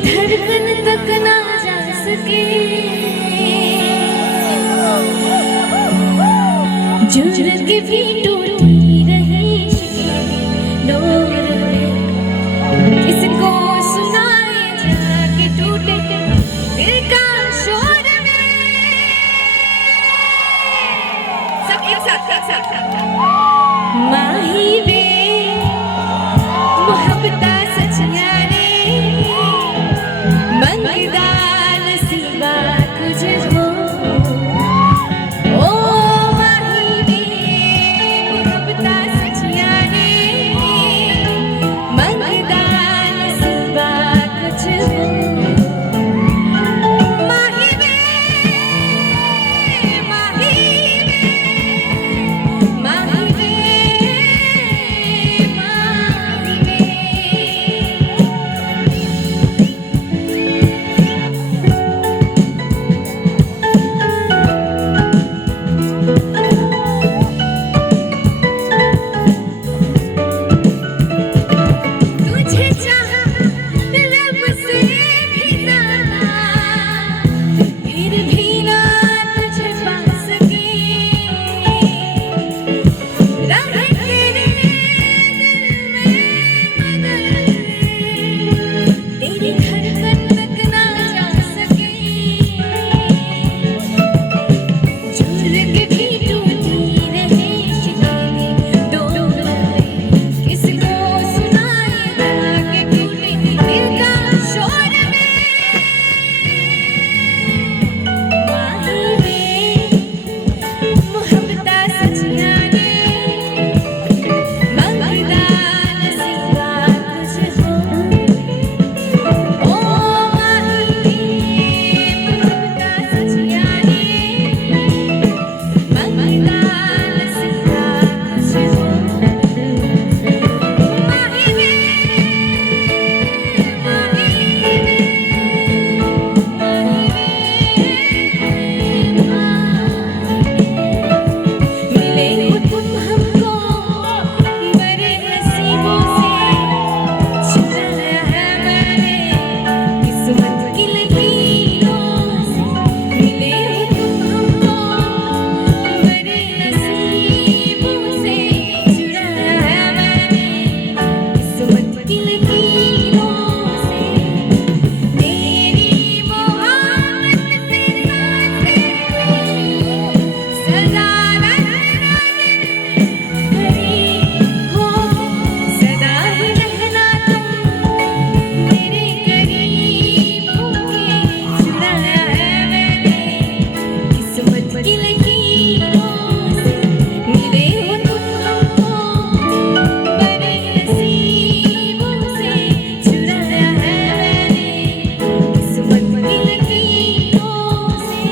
धड़कन तक ना जा सके, जुड़ के भी टूटी रही डोर में, किसको सुनाए जाके टूटे दिल का शोर में। सब एक साथ माही वे मोहब्बता सचिया रे, मंगदा नसीबा कुछ हो। ओ माही वे मोहब्बता सचिया रे, मंगदा नसीबा कुछ हो। माही वे माही वे माही वे तुझे चाहा लब से भी ज्यादा, फिर भी ना तुझे पा सके। रह तेरे दिल में मगर, तेरी धड़कन तक ना जा सके, जुड़ के भी टूटी रहे शिकवे डोर में, किसको सुनाए जाके टूटे दिल का शोर में। माही वे मोहब्बता सचिया रे, मंगदा नसीबा कुछ हो। ओ माही वे मोहब्बता सचिया रे, मंगदा नसीबा कुछ हो। माही वे मिले हो तुम हमको बड़े नसीबों से, चुराया है मैंने किस्मत की लकीरों से। मिले हो तुम हमको बड़े नसीबों से, चुराया है मैंने किस्मत की लकीरों से। तेरी मोहब्बत से सदा रहना तेरी हो, सदा ही रहना तुम मेरे करीब होके। चुराया है मैंने किस्मत की लकीरों से। मिले हो तुम हमको बड़े नसीबों से, चुराया है मैंने किस्मत की लकीरों से।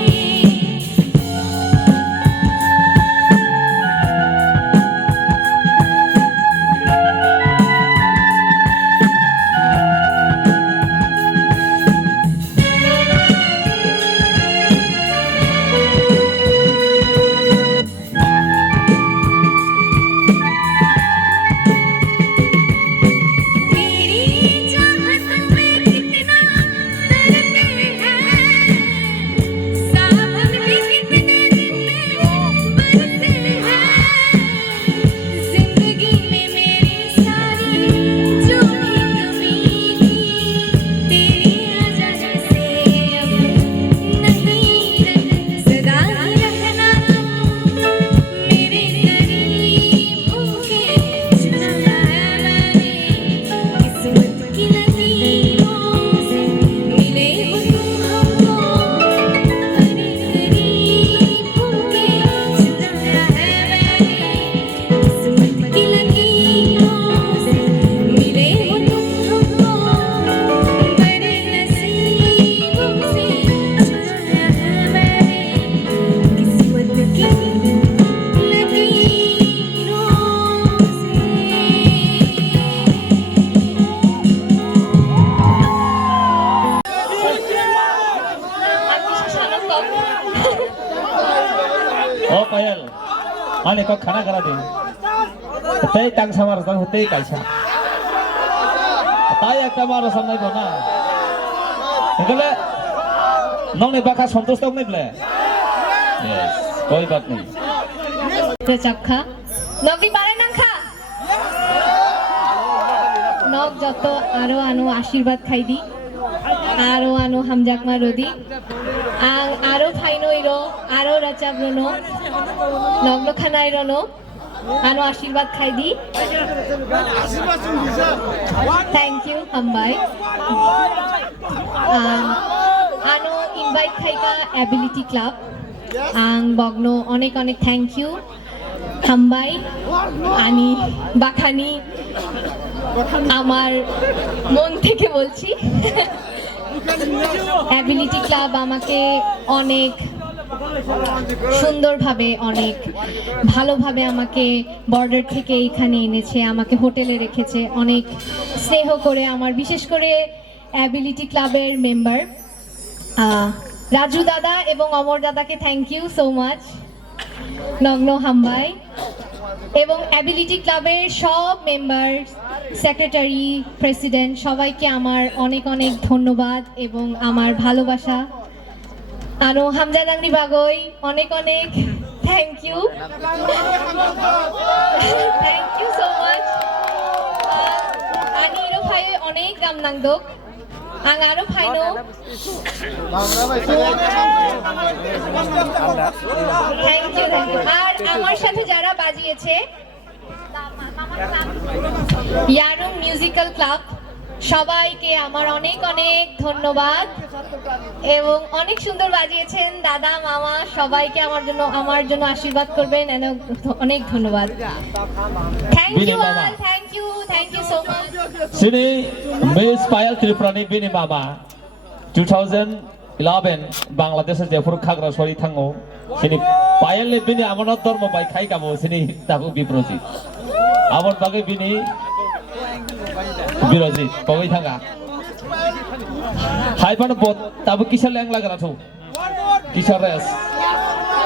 तेरी चाहत में कितना दर्द है, सावन भी कितने दिन बरसे हैं। जिंदगी में मेरी सारी जो भी कमी थी, तेरी वजह से अब नहीं रही। सदा ही रहना तुम मेरे करीब होके। चुराया है मैंने किस्मत की लकीरों से। मिले हो तुम हमको बड़े करीब होके। चुराया है मैंने किस्मत की लकीरों से। मिले हो तुम हमको बड़े नसीबों से, चुराया है मैंने किस्मत की लकीरों से। ओ पायल, आने को खाना करा दे। तै टांगसा मारो तंग होते कैसा? ताई एक मारो सब नहीं बोना। बोले नौने बाका संतोष तक नहीं बोले यस कोई बात नहीं চাপখা নগদি পারে না খা নগ যত আরো আনো আশীর্বাদ খাই দি আরো আনো হামজাকমা রদি আরো ফাইনইরো আরো রাচাব্রনো নগ্নখানাইরনো আনো আশীর্বাদ খাই দি থ্যাংক ইউ হামবাই আনো ইনভাইট খাইকা অ্যাবিলিটি ক্লাব আং বগ্ন অনেক অনেক থ্যাংক ইউ হামবাই আনি বাখানি আমার মন থেকে বলছি অ্যাবিলিটি ক্লাব আমাকে অনেক সুন্দরভাবে অনেক ভালোভাবে আমাকে বর্ডার থেকে এখানে এনেছে আমাকে হোটেলে রেখেছে অনেক স্নেহ করে আমার বিশেষ করে অ্যাবিলিটি ক্লাবের মেম্বার রাজু দাদা এবং অমর দাদাকে থ্যাংক ইউ সো মাচ নগ্ন হামবাই এবং অ্যাবিলিটি ক্লাবের সব মেম্বার সেক্রেটারি প্রেসিডেন্ট সবাইকে আমার অনেক অনেক ধন্যবাদ এবং আমার ভালোবাসা আরো হামজাদাংনি বাগই অনেক অনেক থ্যাংক ইউ সো মাচ আনি ইরো ভাই অনেক গাম নাংদক আং আরো ফাইনো থ্যাংক ইউ আর আমার সাথে যারা বাজিয়েছে ইয়ারুং মিউজিক্যাল ক্লাব সবাইকে আমার অনেক অনেক ধন্যবাদ এবং অনেক সুন্দর বাজিয়েছেন দাদা মামা সবাইকে আমার জন্য আশীর্বাদ করবেন অনেক ধন্যবাদ thank you so much Sini Miss Payal Triprani Bini Mama 2011 Bangladesh Jefur Khagra Sori Thango Sini Payal le Bini Amanat Dharma Bai Khai Kamo Sini Tabu Biprosi Amon Bagai Bini Biroji Bagai Thanga Hai Pan Bot Tabu Kisha Lang Lagra Thu Kisha Res